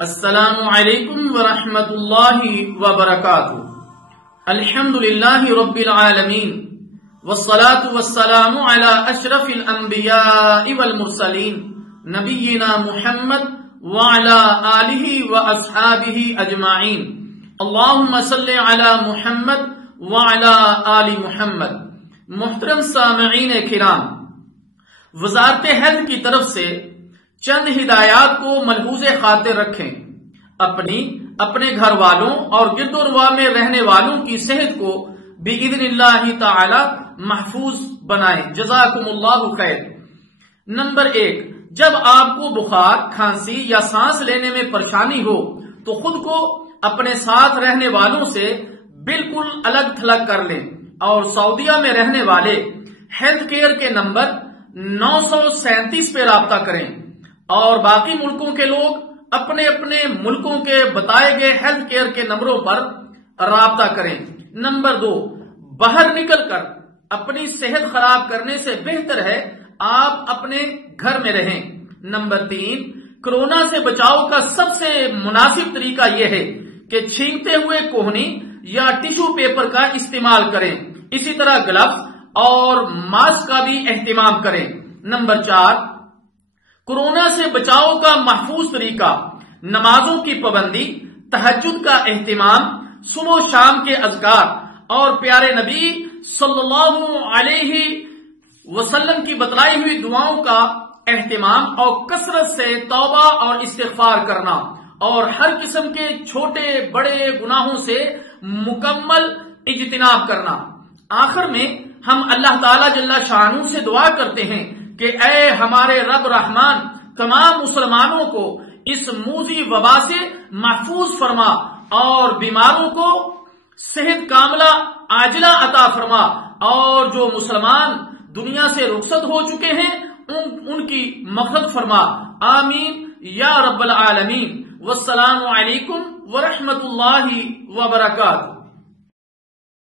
السلام علیکم ورحمۃ اللہ وبرکاتہ۔ الحمدللہ رب العالمین والصلاة والسلام علی اشرف الانبیاء والمرسلین نبینا محمد وعلی آلہ واصحابہ اجمعین۔ اللہم صلی علی محمد وعلی آل محمد۔ محترم سامعین کرام، وزارت ہیلتھ کی طرف سے چند ہدایات کو ملحوظ خاطر رکھیں۔ اپنے گھر والوں اور گرد و نواح میں رہنے والوں کی صحت کو باذن اللہ تعالی محفوظ بنائیں۔ جزاکم اللہ خیر۔ نمبر 1، جب آپ کو بخار، کھانسی یا سانس لینے میں پریشانی ہو تو خود کو اپنے ساتھ رہنے والوں سے بالکل الگ تھلگ کر لیں اور سعودیہ میں رہنے والے ہیلتھ کیئر کے نمبر 937 پہ رابطہ کریں، اور باقی ملکوں کے لوگ اپنے اپنے ملکوں کے بتائے گئے ہیلتھ کیئر کے نمبروں پر رابطہ کریں۔ نمبر 2، باہر نکل کر اپنی صحت خراب کرنے سے بہتر ہے آپ اپنے گھر میں رہیں۔ نمبر 3، کورونا سے بچاؤ کا سب سے مناسب طریقہ یہ ہے کہ چھینکتے ہوئے کوہنی یا ٹیشو پیپر کا استعمال کریں، اسی طرح گلفز اور ماسک کا بھی اہتمام کریں۔ نمبر 4، کورونا سے بچاؤ کا محفوظ طریقہ نمازوں کی پابندی، تہجد کا اہتمام، صبح و شام کے اذکار اور پیارے نبی صلی اللہ علیہ وسلم کی بتلائی ہوئی دعاؤں کا اہتمام اور کثرت سے توبہ اور استغفار کرنا اور ہر قسم کے چھوٹے بڑے گناہوں سے مکمل اجتناب کرنا۔ آخر میں ہم اللہ تعالی جل شانہ سے دعا کرتے ہیں کہ اے ہمارے رب رحمان، تمام مسلمانوں کو اس موذی وبا سے محفوظ فرما اور بیماروں کو صحت کاملہ عاجلہ عطا فرما، اور جو مسلمان دنیا سے رخصت ہو چکے ہیں ان کی مغفرت فرما، آمین یا رب العالمین۔ والسلام علیکم ورحمۃ اللہ وبرکاتہ۔